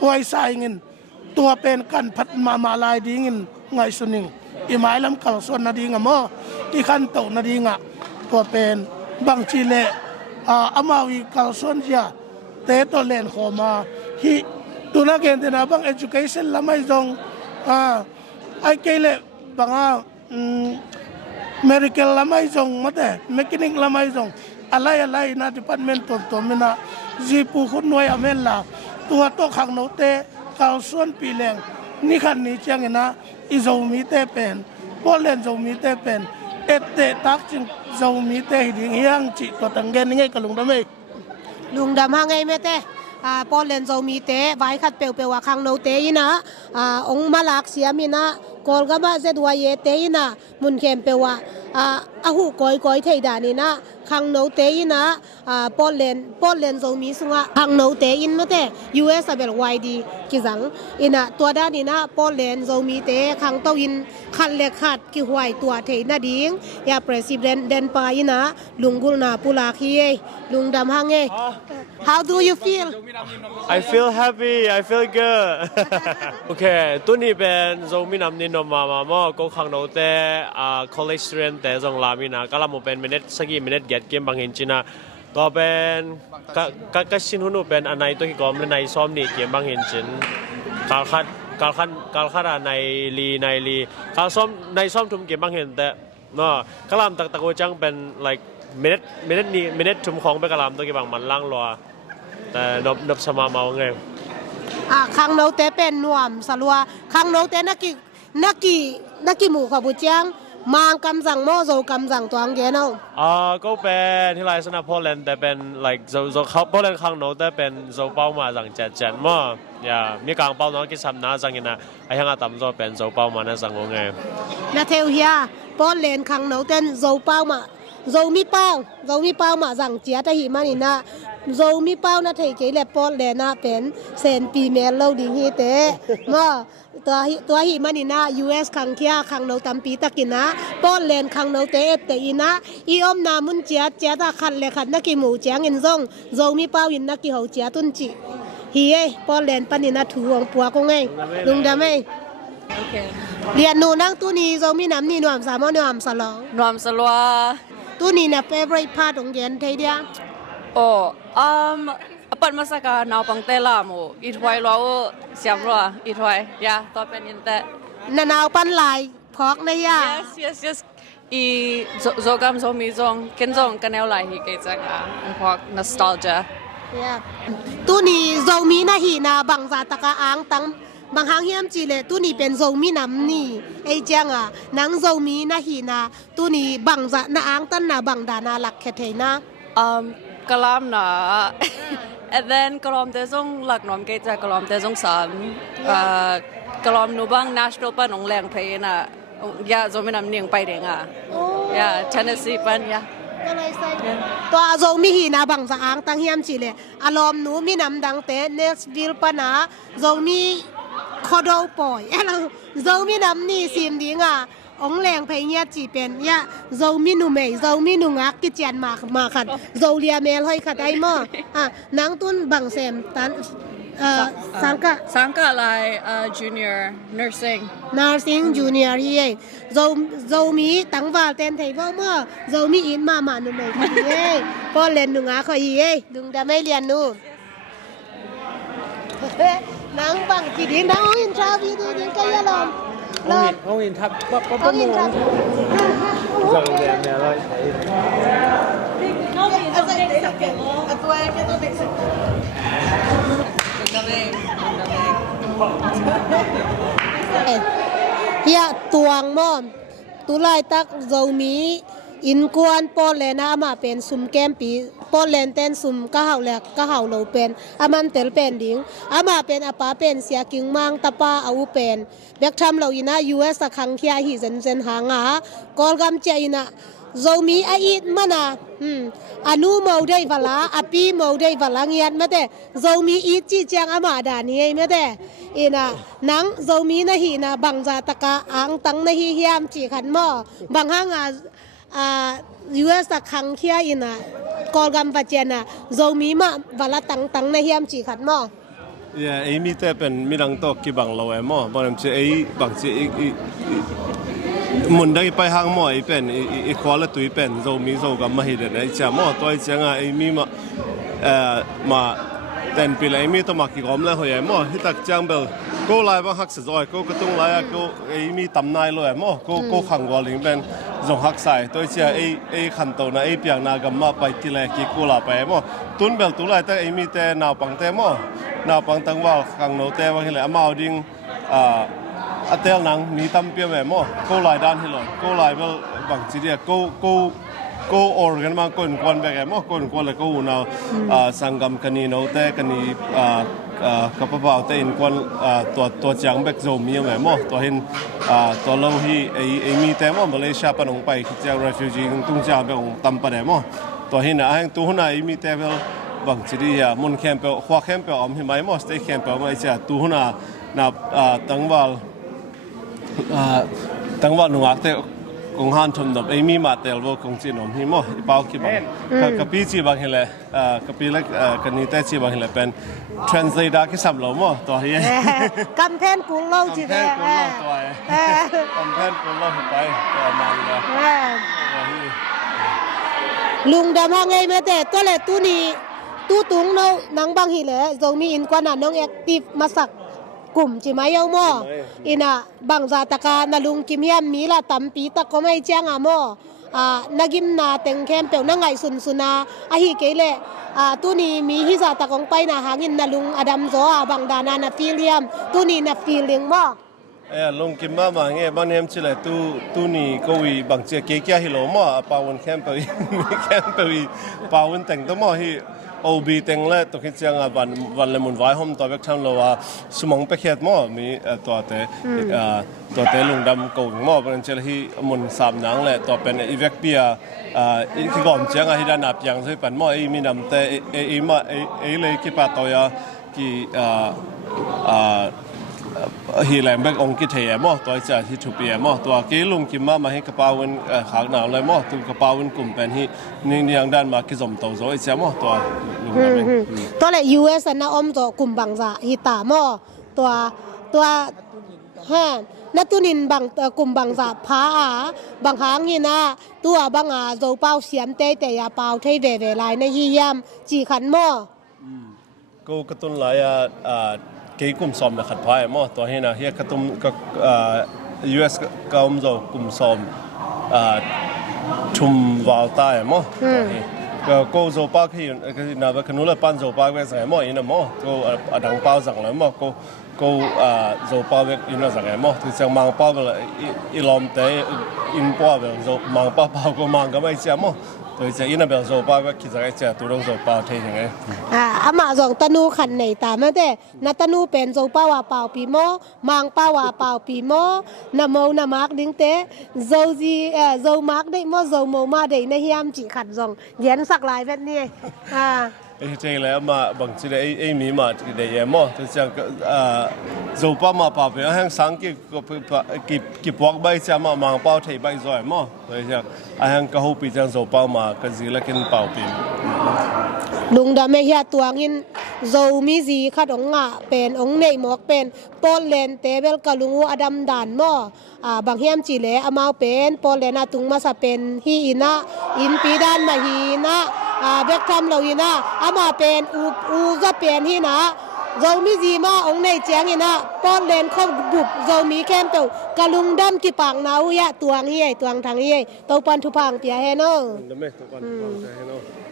หวยสายเงินตัวเป็นกันพัดมาลายดีเงินไงสุนิงอีหมายลำข่าวสวนนาดีงะมออีขันโตนาดีงะตัวเป็นบางจีเละอามาวิข่าวสวนเจียเตตัวเล่นขอมาฮิตัวนักเรียนที่น่ะบาง education ละไม่จงไอ้เกลเละบางmedical ละไม่จงมาแต่ mechanic ละไม่จงอะไรนะ department ตัวมินะจีปูคุณหน่วยอเมนลาตัวโตขังโนเตข่าวส่วนปีแรงนี่ขันนี้เชียงนะอิโซมีเตเป็นพอเล่นโซมีเตเป็นเอเตตักจึงโซมีเตหิงเฮียงจิตัวตังเกนนี่ไงกับลุงดำเองลุงดำหาไงแม่เต้ปอเลนโซมีเตไว้ขัดเปียวว่าขังโนเตยนะองมาลักเสียมีนะกอลก็มาเซดวายเตยนะมุนเข้มเปียวว่าหูก้อยเทดานี่นะขังโนเตยนะปอเลนโซมีสุงะขังโนเตยินมาเต US เบลไวดีกิจังอินะตัวด้านนี่นะปอเลนโซมีเตขังโตยินขัดเล็กขัดกิหวยตัวเทนาดิงยาประธานเดนปายินะลุงกุลนาปุลาคีลุงดำหาไง How do you feel I feel happy. I feel good. Okay, tu ni ben Zomi Nam Ni no mama mo ko khang no te college student te zong la mi na kala mo ben minute sagi minute get game bang hin chinaก็เป็นก็ชินหุนุเป็นอันไหนตัวที่กอมในซ้อมนี่เกมบางเห็นชินการคัดในลีการซ้อมในซ้อมทุมเกมบางเห็นแต่เนาะกลามตะโกจังเป็น like minute ทุมของไปกลามตัวกี่บางมันล่างรัวแต่นบสมาเมาไงข้างโนเตเป็นนวมสลัวข้างโนเตนักกี่หมู่ขบุเจียงมางกำสั่งโมโซกำสั่งตัวอังเกนเอาก็เป็นที่ไรสนาโปแลนด์แต่เป็น like โซเขาโปแลนด์ข้างโนแต่เป็นโซเป้ามาสั่งเจ็ดมั่วอย่ามีกลางเป้าน้องกิจสัมนาสั่งยินะไอ้ห้างอาตำโซเป็นโซเป้ามานะสั่งงงไงนาเทลเฮียโปแลนด์ข้างโนเต้นโซเป้ามาโซมีเป้ามาสั่งเจียแต่หิมานี่นะโซมีเป้านะเทเกเลโปแลนด์นะเป็นเซนปีเมลโลดิฮีเตมั่วตัวหิมันนี่นะ US ขังเคียขังโนตัมปีตะกินนะป้อนเลนขังโนเตเอฟเตอีนะอีอมนามุนเจียตะขันเลขันนักกิหมูเจียงอินซงโซมีเป้าอินนักกิเขาเจียตุนจิฮีเอป้อนเลนปันนี่นะถูวงปัวกงไงลุงดำไงเรียนหนูนั่งตู้นี้โซมีน้ำนี่หนวมสามหนวมสลองหนวมสลัวตู้นี้นะ favorite part ของเรียนไทยเดียปัดมาสักการนาวปังเตล่าโมอีถอยเราเสียมรัวอีถอยยาต่อเป็นอินเตนาวปันลายพอกนะยา yes อีโซกัมโซมีซงเคนซงกันแนวลายฮีเกจังอันพอก nostalgia ตู้นี้โซมีนะฮีนาบังซาตะกะอังตังบางครั้งเฮียมจีเลตู้นี้เป็นโซมีน้ำนี่ไอเจียงนังโซมีนะฮีนาตู้นี้บังซานะอังตันนะบังดานาหลักแค่เทนะกลามนะand then กลอมเตจงหลักน้อมเกจกลอมเตจงสามกลอมนูบัง national ปันองแรงเพลน่ะยาโซมินำเนียงไปเด้งยา Tennessee ปันยาก็เลยใส่ตัวโซมีหีนาบังสะอางตั้งเฮียมจีเลยอารมณ์หนูมีน้ำดังเตะ Nashville ปะนะโซมีคอดอปอยโซมีน้ำนี่ซิมดีองแรงเพยเนี่ยจีเป็นยะโซมินุเมย์โซมินุงักกิจยันมาขัดโซเลียเมลให้ขัดไอหม้อนังตุนบังเซมตัน Sangka like junior nursing junior hi Zomi tang val ten thầy vô mơ Zomi in mà nu mày hi po len nu ngã khoi hi đừng đã mấy liền nu nắng bằng chỉ đến nắng in tra vi đi đến cây lom ông in thắp ông in thắp rằng nè rồi ya tuang mo tulai tak Zomi in kwan Poland ama pen sum kempi Poland ten sum ka hau lo pen aman tel pen ding ama pen apa pen sia king mang tapa au pen bek tham lo ina US khang khia hi zen hanga kolgam che ina Zomi a it mana anu mau dei vala api mau dei vala ngiat mate Zomi it chi chang ama da ni mate ina nang Zomi na hi na bangza taka ang tang na hi hiam chi khan mo bang hanga US khang khia ina kolgam vachena Zomi ma vala tang na hiam chi khan mo yeah Amy te pen mirang to ki bang lo e mo bon che ei bang che mun dai pai hang mo i pen i kwala tu pen Zomi zo ga ma hi de nei cha mo toi changa Amy ma ten pi lai mi to ma ki gom la ho ye mo hi tak chang bel ko lai ba hak se zoi ko ka tung lai ko Amy tam nai lo e mo ko khang wa ling ben zong hak sai toi chia ei khan to na ei piang na ga ma pai ti le ki ko la pa mo tun bel tu lai ta Amy te naw pang te mo naw pang tang wa khang no te wa hi le amao ding atel nang mi tam pia me mo ko lai dan hi lo ko lai bel bang chi dia ko organ ma kon kon be mo kon kon le ko na sangam kani no te kani ka pa ba te in kon to chang bek Zomi me mo to hin to lo hi ei mi te mo Malaysia pa nong pai ki chang refugee tung cha be ong tam pa de mo to hin a hang tu na ei mi te bel bang chi dia mun camp pe khwa camp pe om hi mai mo stay camp pe mai cha tu na tang wal nu ak te kung han thum dom Amy ma tel wo kung chi nom hi mo i pau ki bang ka pi chi bang hele ka pi lek ka ni te chi bang hele pen translate da ki sam lo mo to hi kam pen ku lo chi de kam pen ku lo hi pai to man la lung da ma ngai me te to le tu ni tu tung no nang bang hi le Zomi in kwa na nong active masakกลุ่มจิมาเยาโมอินะบางจาตะกานาลุงกิมยามมีละตัมปีตะก็ไม่เจียงอะโมนากิมนาเต็งแคมเปียวนาไงสุนาอะฮิเกเลตุนีมีฮิจาตะกงไปนะหางินนาลุงอดัมโซบางดานานาฟิเลียมตุนีนาฟิเลียงโมลุงกิมมาเงี้ยบางเนียมชิเลยตุนีก็วีบางเจียเกียฮิโลโมปาวันแคมเปียวปาวันแต่งตัวโมฮิOB เต็งเลยตัวคิดจังวันเลยมุนไว้ห้องตัวเบกชันเราว่าสมองไปเขียดมั่วมีตัวเตลุงดำกูมั่วเป็นเจลที่มุนสามหนังเลยตัวเป็นอีเวกเปียที่ก่อนเจียงที่ด้านนับยังใช่เป็นมั่วมีนำแต่มาเลยคิดว่าตัวยาที่ฮีแลมเบกองกิเทียมั่วตัวจะที่ถูกเปียมั่วตัวกี้ลุงกิมมาให้กระเป๋าวันขางหนาวเลยมั่วตัวกระเป๋าวันกลุ่มเป็นที่นี่ยังด้านมาคิดสมตัวโซ่อีเสียมั่วตัวตัวเลย US นะอมตัวกลุ่มบางจาฮิตามอตัวฮะนัตุนินบางกลุ่มบางจาพาบางครั้งนี่นะตัวบางโจเป้าเสียมเตะแต่ยาเป้าเทเวลายในฮิยามจีขันมอก็กระตุ้นหลายกี่กลุ่มซ้อมนะขัดพายมั่วตัวนี้นะเฮียกระตุ้นก็US ก็อมโจกลุ่มซ้อมชุมวาลใต้มั่วตัวนี้ก็โจป้าที่ก็น่าจะขนุนละปั้นโจป้าเวสไงมั่วอินมั่วก็ดังเป้าสั่งเลยมั่วก็โจป้าเวกอินสั่งไงมั่วที่จะมังเป้าก็เลยอีลอมเตอินป้าเวกโจมังเป้าก็มังก็ไม่เชื่อมั่วตัวจะอินแบบโจป้าเวกคิดจะไงเชื่อตัวโจป้าเท่ยังไงอามาจงตนูขันในตาไม่ได้นัตนูเป็นโจป้าว่าเป่าปีโมมังป้าว่าเป่าปีโมนโมนมักดิ้งเตโจจีโจมักได้โมโจโมมาได้ในเฮียมจีขัดจงเย็นสักหลายแบบนี้เจแล้วมาบางทีไอ้มีมาที่ได้ยังมั่วที่จะโจป้ามาป่าเป็นแห่งสังกิปวกใบจะมามังเป้าไทยใบซอยมั่วที่จะแห่งก็หูปีจังโจป้ามาก็จีละกินเป่าปี ลุงดำไม่เฮียตัวงินโซมีซีขัดองงะเป็นองในหมอกเป็นโปเลนเตเบลกะลุงอดัมดานมอบางเฮียมจีเลอามาเป็นโปเลนาตุงมาสะเป็นฮีอินะอินปีดานมาฮีนะเบกทำเราฮีนะอามาเป็นอูจะเป็นฮีนะโซมีซีมาองในเจียงฮีนะโปเลนเขาบุบโซมีแคมเปลกะลุงดำกีปางนาวเฮียตัวงเฮียตัวงทางเฮียตัวปันทุพังเปียเฮโน Dame, tu pan, tu pan,